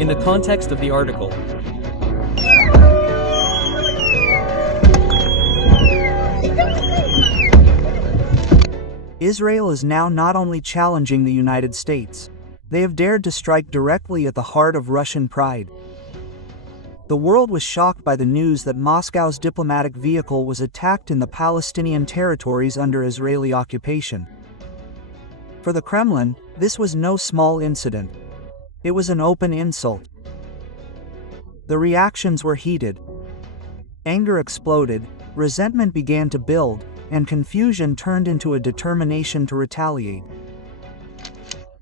In the context of the article, Israel is now not only challenging the United States, they have dared to strike directly at the heart of Russian pride. The world was shocked by the news that Moscow's diplomatic vehicle was attacked in the Palestinian territories under Israeli occupation. For the Kremlin, this was no small incident. It was an open insult. The reactions were heated. Anger exploded, resentment began to build, and confusion turned into a determination to retaliate.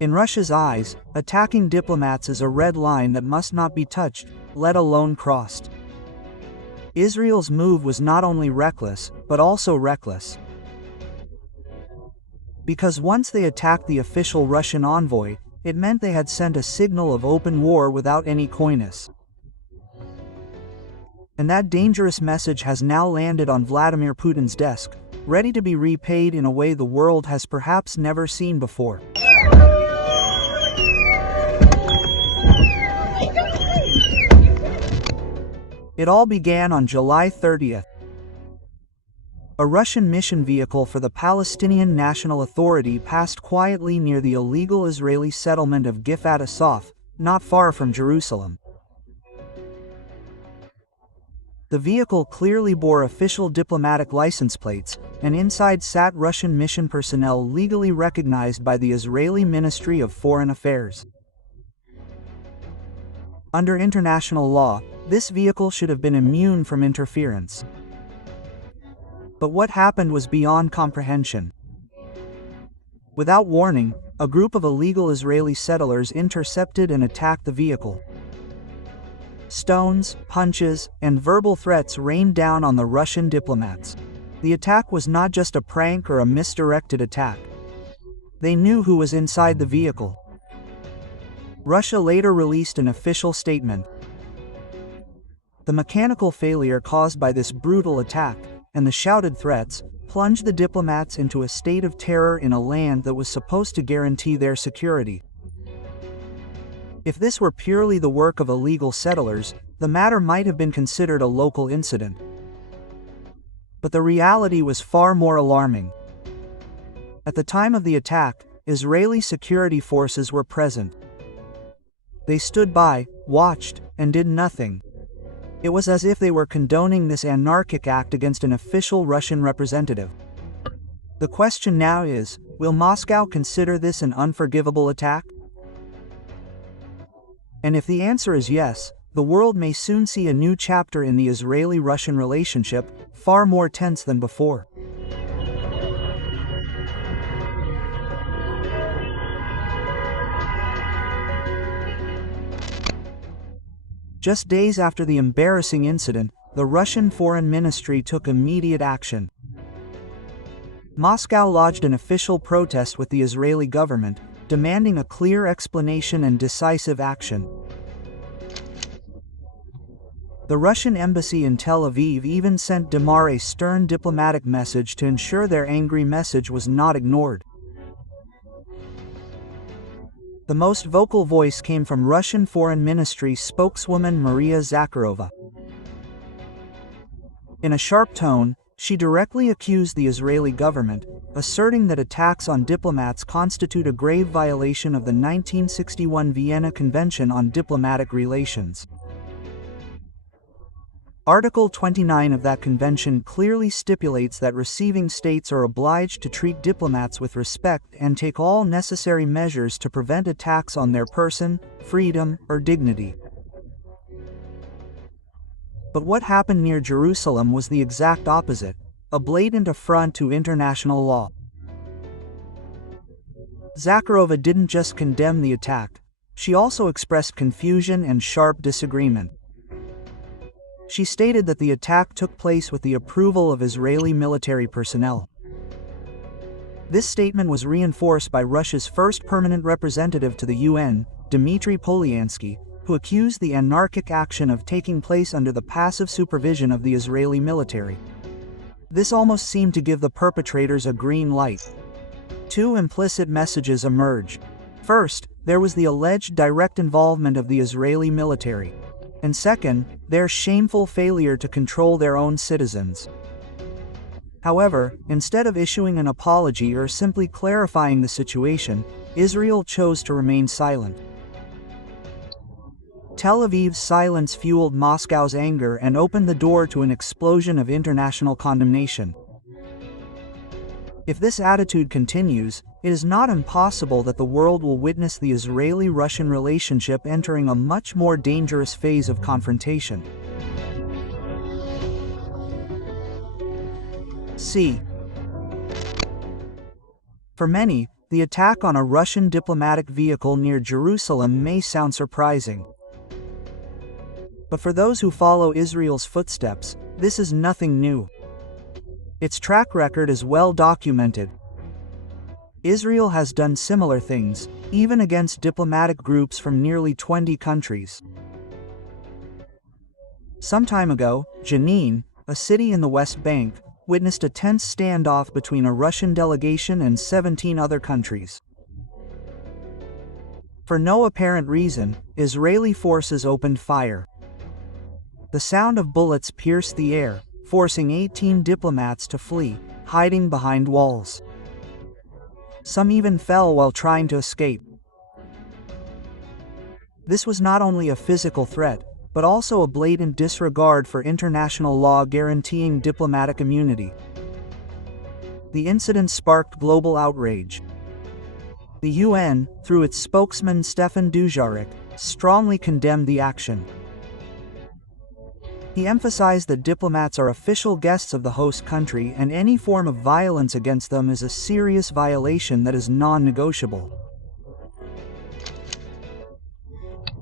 In Russia's eyes, attacking diplomats is a red line that must not be touched, let alone crossed. Israel's move was not only reckless, but also reckless. Because once they attacked the official Russian envoy, it meant they had sent a signal of open war without any coyness. And that dangerous message has now landed on Vladimir Putin's desk, ready to be repaid in a way the world has perhaps never seen before. It all began on July 30th. A Russian mission vehicle for the Palestinian National Authority passed quietly near the illegal Israeli settlement of Gifat Asaf, not far from Jerusalem. The vehicle clearly bore official diplomatic license plates, and inside sat Russian mission personnel legally recognized by the Israeli Ministry of Foreign Affairs. Under international law, this vehicle should have been immune from interference. But what happened was beyond comprehension. Without warning, a group of illegal Israeli settlers intercepted and attacked the vehicle. Stones, punches, and verbal threats rained down on the Russian diplomats. The attack was not just a prank or a misdirected attack. They knew who was inside the vehicle. Russia later released an official statement. The mechanical failure caused by this brutal attack, and the shouted threats, plunged the diplomats into a state of terror in a land that was supposed to guarantee their security. If this were purely the work of illegal settlers, the matter might have been considered a local incident. But the reality was far more alarming. At the time of the attack, Israeli security forces were present. They stood by, watched, and did nothing. It was as if they were condoning this anarchic act against an official Russian representative. The question now is, will Moscow consider this an unforgivable attack? And if the answer is yes, the world may soon see a new chapter in the Israeli-Russian relationship, far more tense than before. Just days after the embarrassing incident, the Russian Foreign Ministry took immediate action. Moscow lodged an official protest with the Israeli government, demanding a clear explanation and decisive action. The Russian embassy in Tel Aviv even sent Damar a stern diplomatic message to ensure their angry message was not ignored. The most vocal voice came from Russian Foreign Ministry spokeswoman Maria Zakharova. In a sharp tone, she directly accused the Israeli government, asserting that attacks on diplomats constitute a grave violation of the 1961 Vienna Convention on Diplomatic Relations. Article 29 of that convention clearly stipulates that receiving states are obliged to treat diplomats with respect and take all necessary measures to prevent attacks on their person, freedom, or dignity. But what happened near Jerusalem was the exact opposite, a blatant affront to international law. Zakharova didn't just condemn the attack, she also expressed confusion and sharp disagreement. She stated that the attack took place with the approval of Israeli military personnel. This statement was reinforced by Russia's first permanent representative to the UN, Dmitry Polyansky, who accused the anarchic action of taking place under the passive supervision of the Israeli military. This almost seemed to give the perpetrators a green light. Two implicit messages emerged. First, there was the alleged direct involvement of the Israeli military. And second, their shameful failure to control their own citizens. However, instead of issuing an apology or simply clarifying the situation, Israel chose to remain silent. Tel Aviv's silence fueled Moscow's anger and opened the door to an explosion of international condemnation. If this attitude continues, it is not impossible that the world will witness the Israeli-Russian relationship entering a much more dangerous phase of confrontation. C. For many, the attack on a Russian diplomatic vehicle near Jerusalem may sound surprising. But for those who follow Israel's footsteps, this is nothing new. Its track record is well documented. Israel has done similar things, even against diplomatic groups from nearly 20 countries. Some time ago, Jenin, a city in the West Bank, witnessed a tense standoff between a Russian delegation and 17 other countries. For no apparent reason, Israeli forces opened fire. The sound of bullets pierced the air, forcing 18 diplomats to flee, hiding behind walls. Some even fell while trying to escape. This was not only a physical threat, but also a blatant disregard for international law guaranteeing diplomatic immunity. The incident sparked global outrage. The UN, through its spokesman Stefan Dujarric, strongly condemned the action. He emphasized that diplomats are official guests of the host country and any form of violence against them is a serious violation that is non-negotiable.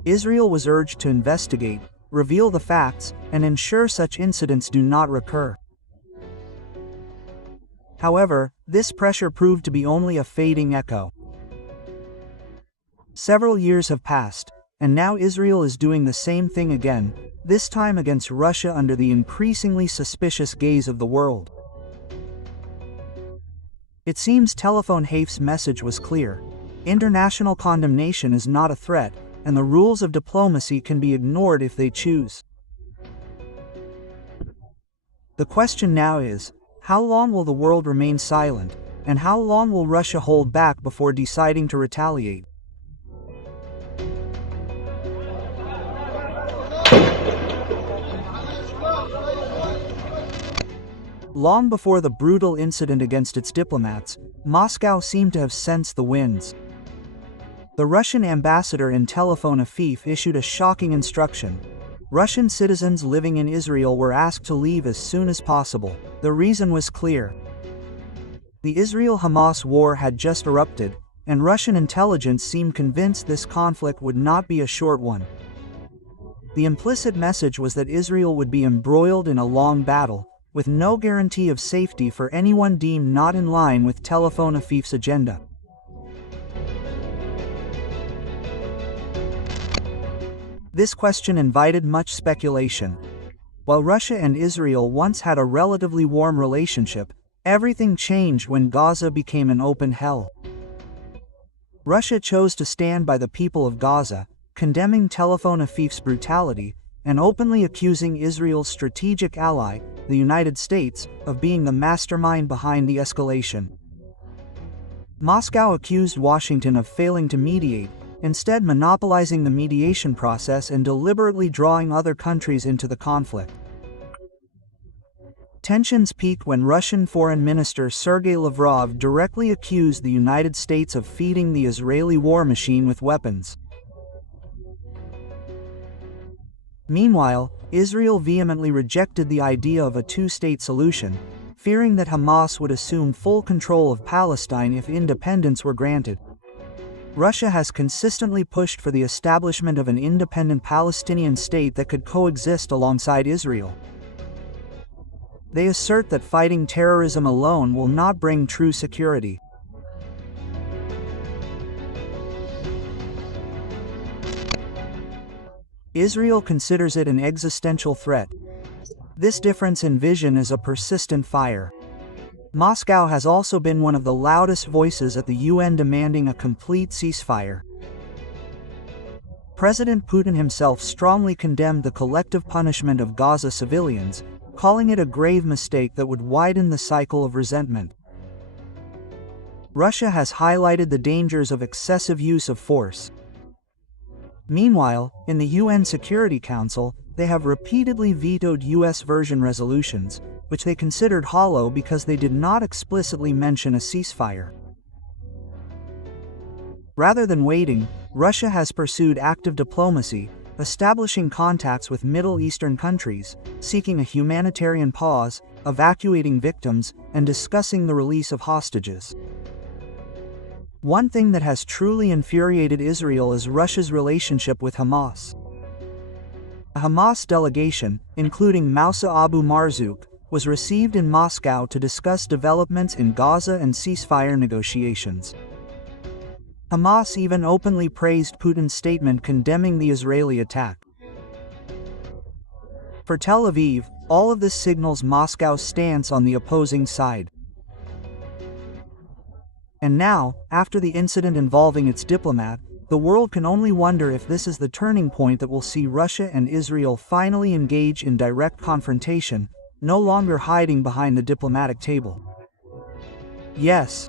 Israel was urged to investigate, reveal the facts, and ensure such incidents do not recur. However, this pressure proved to be only a fading echo. Several years have passed, and now Israel is doing the same thing again, this time against Russia under the increasingly suspicious gaze of the world. It seems Telephone Haif's message was clear. International condemnation is not a threat, and the rules of diplomacy can be ignored if they choose. The question now is, how long will the world remain silent, and how long will Russia hold back before deciding to retaliate? Long before the brutal incident against its diplomats, Moscow seemed to have sensed the winds. The Russian ambassador in Tel Aviv issued a shocking instruction. Russian citizens living in Israel were asked to leave as soon as possible. The reason was clear. The Israel-Hamas war had just erupted, and Russian intelligence seemed convinced this conflict would not be a short one. The implicit message was that Israel would be embroiled in a long battle, with no guarantee of safety for anyone deemed not in line with Tel Aviv's agenda. This question invited much speculation. While Russia and Israel once had a relatively warm relationship, everything changed when Gaza became an open hell. Russia chose to stand by the people of Gaza, condemning Tel Aviv's brutality, and openly accusing Israel's strategic ally, the United States, of being the mastermind behind the escalation. Moscow accused Washington of failing to mediate, instead monopolizing the mediation process and deliberately drawing other countries into the conflict. Tensions peaked when Russian Foreign Minister Sergei Lavrov directly accused the United States of feeding the Israeli war machine with weapons. Meanwhile, Israel vehemently rejected the idea of a two-state solution, fearing that Hamas would assume full control of Palestine if independence were granted. Russia has consistently pushed for the establishment of an independent Palestinian state that could coexist alongside Israel. They assert that fighting terrorism alone will not bring true security. Israel considers it an existential threat. This difference in vision is a persistent fire. Moscow has also been one of the loudest voices at the UN demanding a complete ceasefire. President Putin himself strongly condemned the collective punishment of Gaza civilians, calling it a grave mistake that would widen the cycle of resentment. Russia has highlighted the dangers of excessive use of force. Meanwhile, in the UN Security Council, they have repeatedly vetoed US version resolutions, which they considered hollow because they did not explicitly mention a ceasefire. Rather than waiting, Russia has pursued active diplomacy, establishing contacts with Middle Eastern countries, seeking a humanitarian pause, evacuating victims, and discussing the release of hostages. One thing that has truly infuriated Israel is Russia's relationship with Hamas. A Hamas delegation, including Moussa Abu Marzouk, was received in Moscow to discuss developments in Gaza and ceasefire negotiations. Hamas even openly praised Putin's statement condemning the Israeli attack. For Tel Aviv, all of this signals Moscow's stance on the opposing side. And now, after the incident involving its diplomat, the world can only wonder if this is the turning point that will see Russia and Israel finally engage in direct confrontation, no longer hiding behind the diplomatic table. Yes,